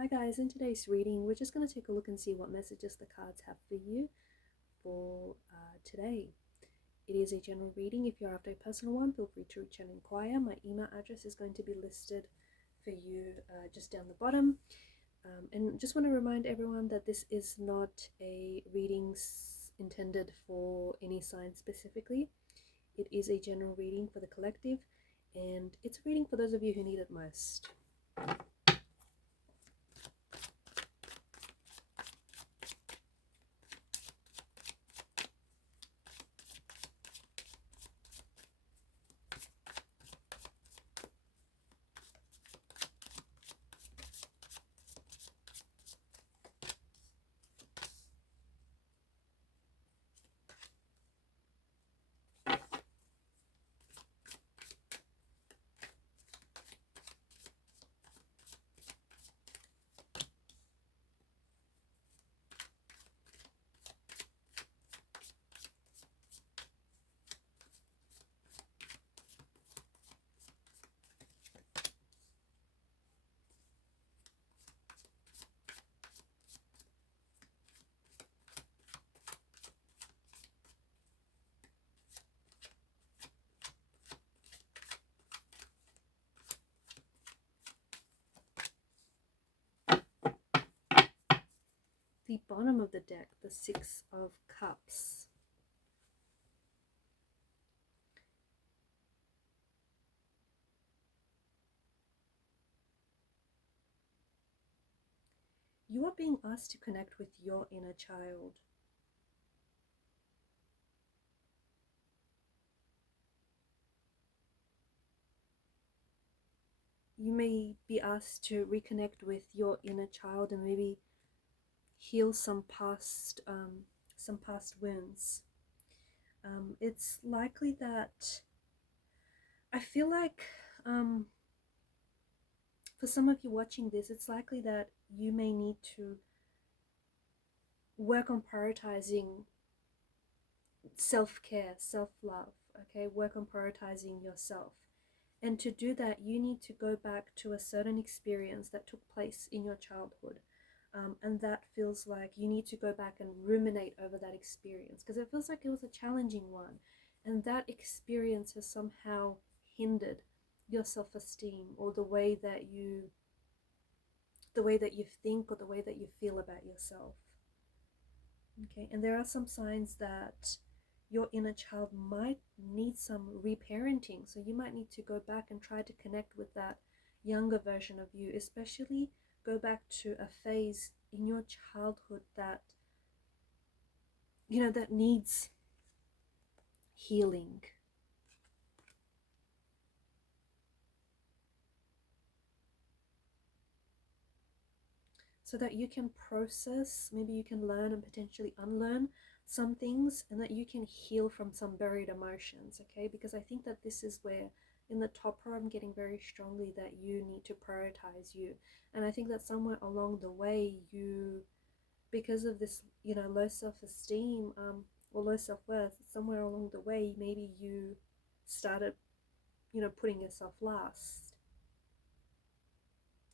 Hi guys, in today's reading we're just going to take a look and see what messages the cards have for you for today. It is a general reading. If you're after a personal one, feel free to reach and inquire. My email address is going to be listed for you just down the bottom. And just want to remind everyone that this is not a reading intended for any sign specifically. It is a general reading for the collective, and it's a reading for those of you who need it most. The bottom of the deck, the Six of Cups. You are being asked to connect with your inner child. You may be asked to reconnect with your inner child and maybe heal some past wounds. It's likely that I feel like for some of you watching this, it's likely that you may need to work on prioritizing self-care, self-love, okay? Work on prioritizing yourself. And to do that, you need to go back to a certain experience that took place in your childhood. And that feels like you need to go back and ruminate over that experience because it feels like it was a challenging one. And that experience has somehow hindered your self-esteem or the way that you think or the way that you feel about yourself. Okay, and there are some signs that your inner child might need some reparenting. So you might need to go back and try to connect with that younger version of you, especially go back to a phase in your childhood that, that needs healing. So that you can process, maybe you can learn and potentially unlearn some things, and that you can heal from some buried emotions, okay? Because I think that this is where, in the top row, I'm getting very strongly that you need to prioritize you. And I think that somewhere along the way, you, because of this, low self-esteem or low self-worth, somewhere along the way, maybe you started, putting yourself last.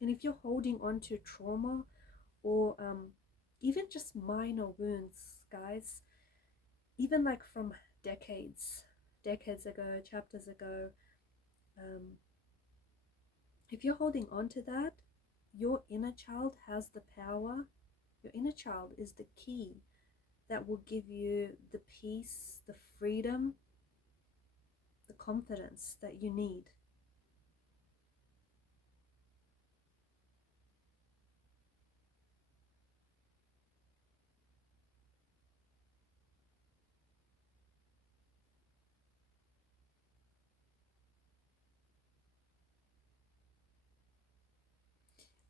And if you're holding on to trauma, or even just minor wounds, guys, even like from decades ago, chapters ago, if you're holding on to that, your inner child has the power. Your inner child is the key that will give you the peace, the freedom, the confidence that you need.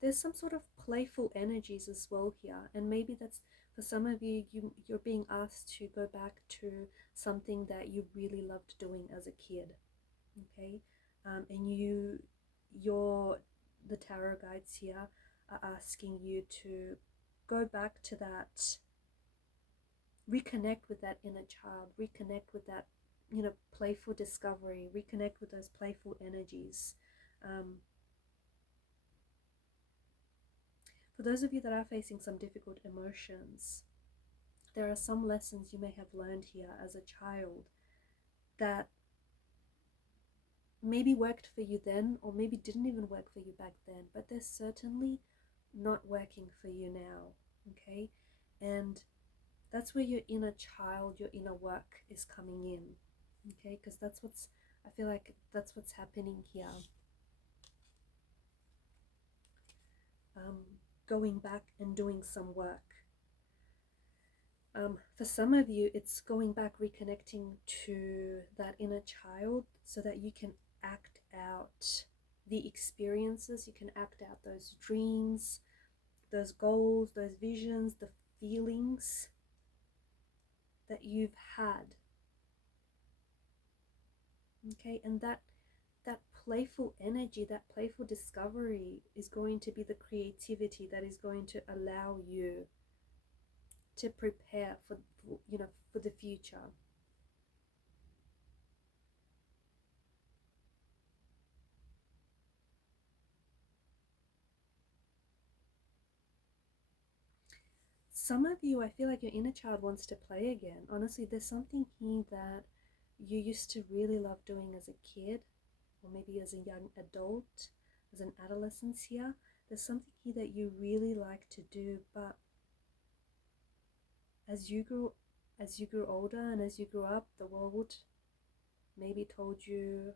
There's some sort of playful energies as well here, and maybe that's, for some of you, you're being asked to go back to something that you really loved doing as a kid, okay? And the tarot guides here are asking you to go back to that, reconnect with that inner child, reconnect with that, playful discovery, reconnect with those playful energies. For those of you that are facing some difficult emotions, there are some lessons you may have learned here as a child that maybe worked for you then, or maybe didn't even work for you back then, but they're certainly not working for you now, okay? And that's where your inner child, your inner work is coming in, okay? Because I feel like that's what's happening here. Going back and doing some work. For some of you, it's going back, reconnecting to that inner child so that you can act out the experiences, you can act out those dreams, those goals, those visions, the feelings that you've had. Okay, and that playful energy, that playful discovery is going to be the creativity that is going to allow you to prepare for, for the future. Some of you, I feel like your inner child wants to play again. Honestly, there's something here that you used to really love doing as a kid, or maybe as a young adult, as an adolescent here. There's something here that you really like to do, but as you grew older and as you grew up, the world maybe told you,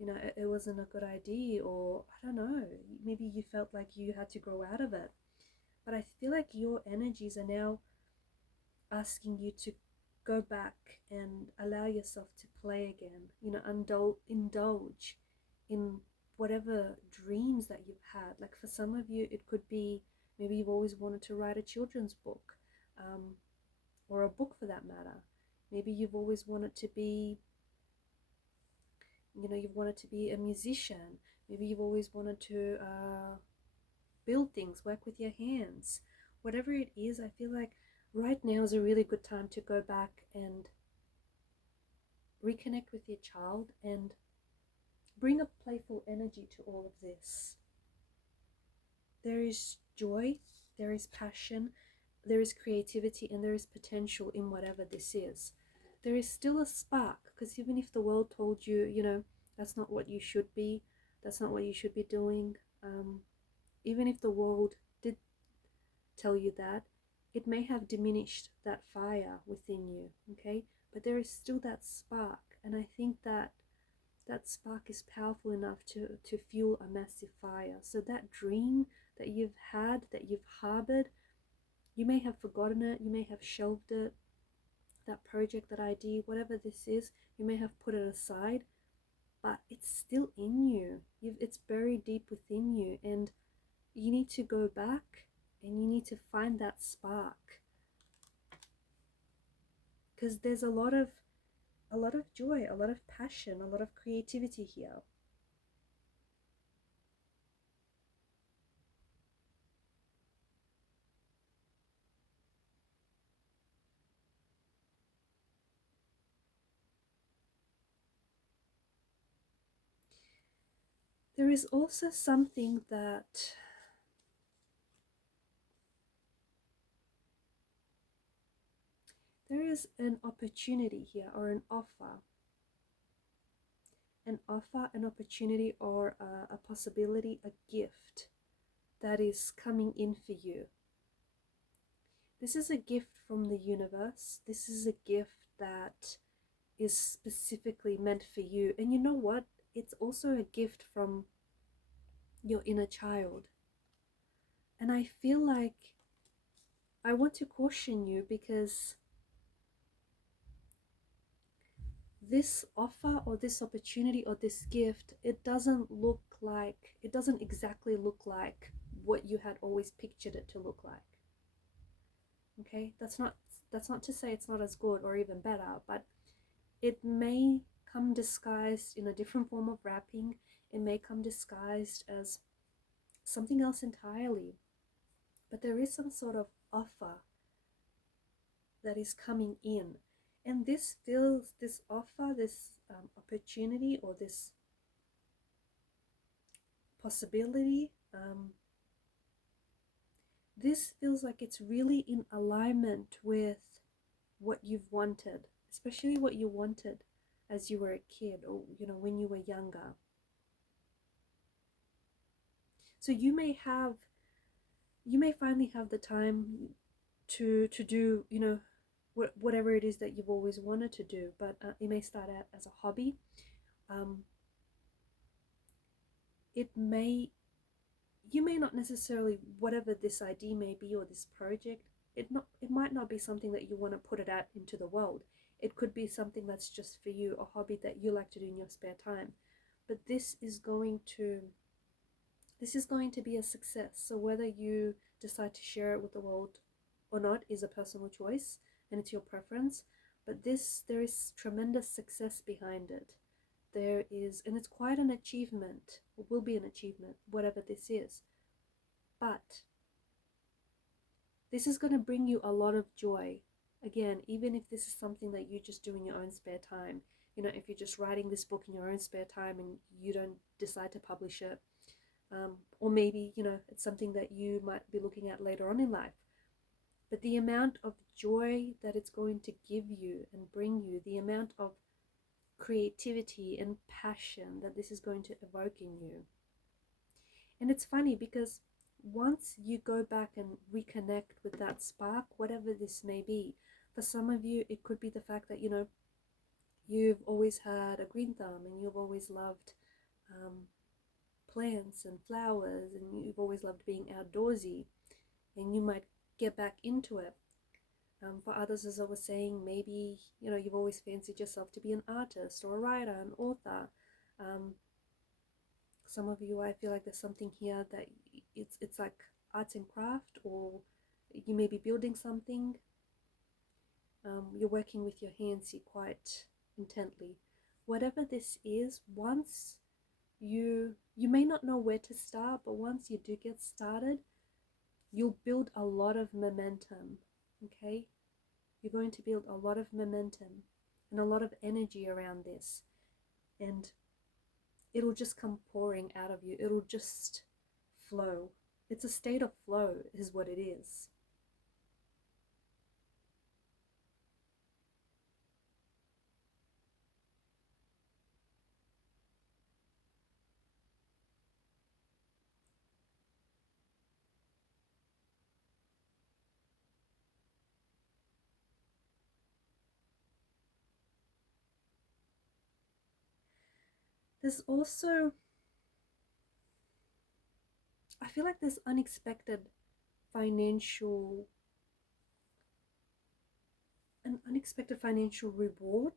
it wasn't a good idea, or I don't know, maybe you felt like you had to grow out of it. But I feel like your energies are now asking you to go back and allow yourself to play again, indulge in whatever dreams that you've had. Like for some of you, it could be maybe you've always wanted to write a children's book, or a book for that matter. Maybe you've always wanted to be, you've wanted to be a musician. Maybe you've always wanted to build things, work with your hands. Whatever it is, I feel like right now is a really good time to go back and reconnect with your child and bring a playful energy to all of this. There is joy, there is passion, there is creativity, and there is potential in whatever this is. There is still a spark, because even if the world told you, that's not what you should be, that's not what you should be doing, even if the world did tell you that, it may have diminished that fire within you, okay? But there is still that spark, and I think that spark is powerful enough to fuel a massive fire. So that dream that you've had, that you've harbored, you may have forgotten it, you may have shelved it, that project, that idea, whatever this is, you may have put it aside, but it's still in you. It's buried deep within you, and you need to go back and you need to find that spark, because there's a lot of joy, a lot of passion, a lot of creativity here. There is also something that there is an opportunity here, or an offer, an opportunity, or a possibility, a gift that is coming in for you. This is a gift from the universe. This is a gift that is specifically meant for you. And you know what? It's also a gift from your inner child. And I feel like I want to caution you, because this offer or this opportunity or this gift, it doesn't exactly look like what you had always pictured it to look like. Okay, that's not to say it's not as good or even better, but it may come disguised in a different form of wrapping. It may come disguised as something else entirely, but there is some sort of offer that is coming in. And this offer, this opportunity, or this possibility, this feels like it's really in alignment with what you've wanted, especially what you wanted as you were a kid, or when you were younger. So you may finally have the time to do whatever it is that you've always wanted to do, but it may start out as a hobby. um, it may You may not necessarily, whatever this idea may be or this project, it might not be something that you want to put it out into the world. It could be something that's just for you, a hobby that you like to do in your spare time. But this is going to be a success. So whether you decide to share it with the world or not is a personal choice, and it's your preference. But there is tremendous success behind it. There is, and it's quite an achievement, or will be an achievement, whatever this is. But this is going to bring you a lot of joy. Again, even if this is something that you just do in your own spare time, if you're just writing this book in your own spare time and you don't decide to publish it, or maybe, it's something that you might be looking at later on in life. But the amount of joy that it's going to give you and bring you, the amount of creativity and passion that this is going to evoke in you. And it's funny because once you go back and reconnect with that spark, whatever this may be, for some of you, it could be the fact that, you've always had a green thumb and you've always loved plants and flowers, and you've always loved being outdoorsy, and you might get back into it. For others, as I was saying, maybe you've always fancied yourself to be an artist or a writer, an author. Some of you, I feel like there's something here that it's like arts and craft, or you may be building something. You're working with your hands here quite intently. Whatever this is, once you may not know where to start, but once you do get started, you'll build a lot of momentum. Okay, you're going to build a lot of momentum and a lot of energy around this, and it'll just come pouring out of you. It'll just flow. It's a state of flow is what it is. There's also, I feel like there's financial unexpected financial reward,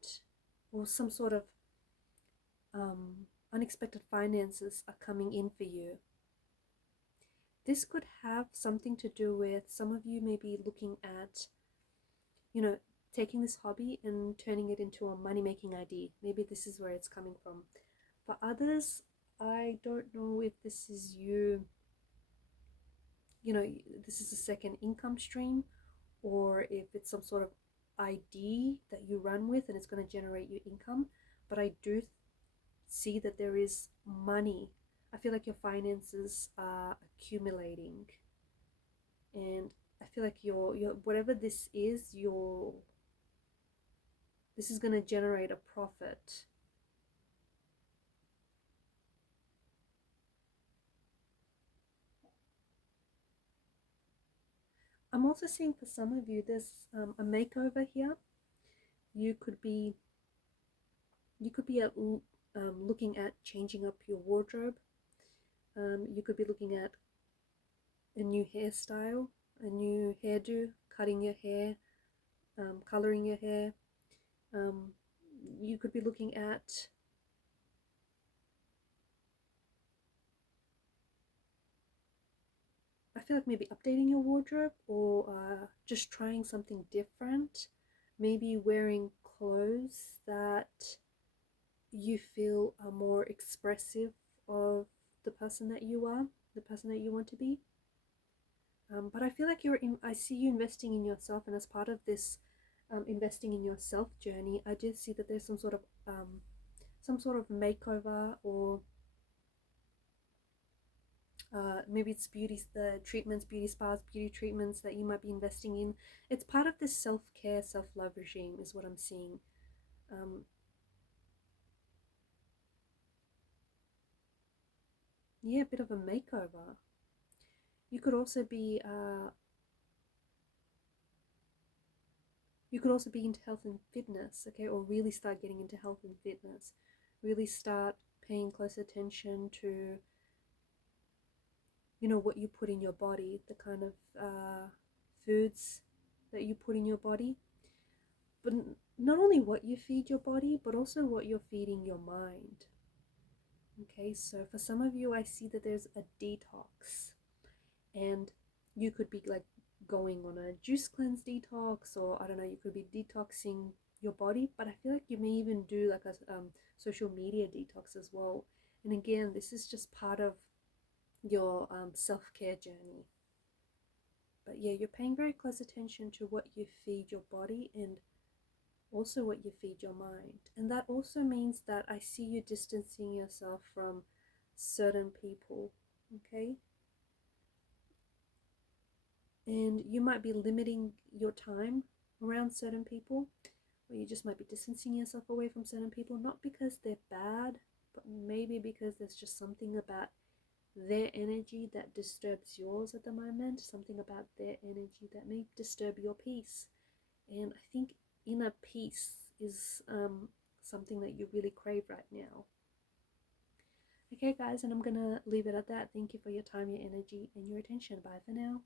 or some sort of unexpected finances are coming in for you. This could have something to do with some of you maybe looking at, taking this hobby and turning it into a money-making idea. Maybe this is where it's coming from. For others, I don't know if this is you, this is a second income stream, or if it's some sort of idea that you run with and it's going to generate you income. But I do see that there is money. I feel like your finances are accumulating, and I feel like your whatever this is, this is going to generate a profit. I'm also seeing for some of you there's a makeover here. You could be looking at changing up your wardrobe. You could be looking at a new hairstyle, a new hairdo, cutting your hair, coloring your hair. You could be looking at I feel like maybe updating your wardrobe, or just trying something different. Maybe wearing clothes that you feel are more expressive of the person that you are, the person that you want to be. But I feel like I see you investing in yourself, and as part of this investing in yourself journey, I do see that there's some sort of makeover, or Maybe it's beauty treatments, beauty spas, beauty treatments that you might be investing in. It's part of this self-care, self-love regime is what I'm seeing. Um, yeah, a bit of a makeover. You could also be into health and fitness, okay, or really start getting into health and fitness. Really start paying close attention to, you know, what you put in your body, the kind of foods that you put in your body, but not only what you feed your body, but also what you're feeding your mind. Okay, so for some of you, I see that there's a detox, and you could be like going on a juice cleanse detox, or I don't know, you could be detoxing your body, but I feel like you may even do like a social media detox as well. And again, this is just part of your self-care journey. But yeah, you're paying very close attention to what you feed your body and also what you feed your mind. And that also means that I see you distancing yourself from certain people, okay? And you might be limiting your time around certain people, or you just might be distancing yourself away from certain people, not because they're bad, but maybe because there's just something about their energy that disturbs yours at the moment, something about their energy that may disturb your peace. And I think inner peace is something that you really crave right now. Okay, guys, and I'm gonna leave it at that. Thank you for your time, your energy, and your attention. Bye for now.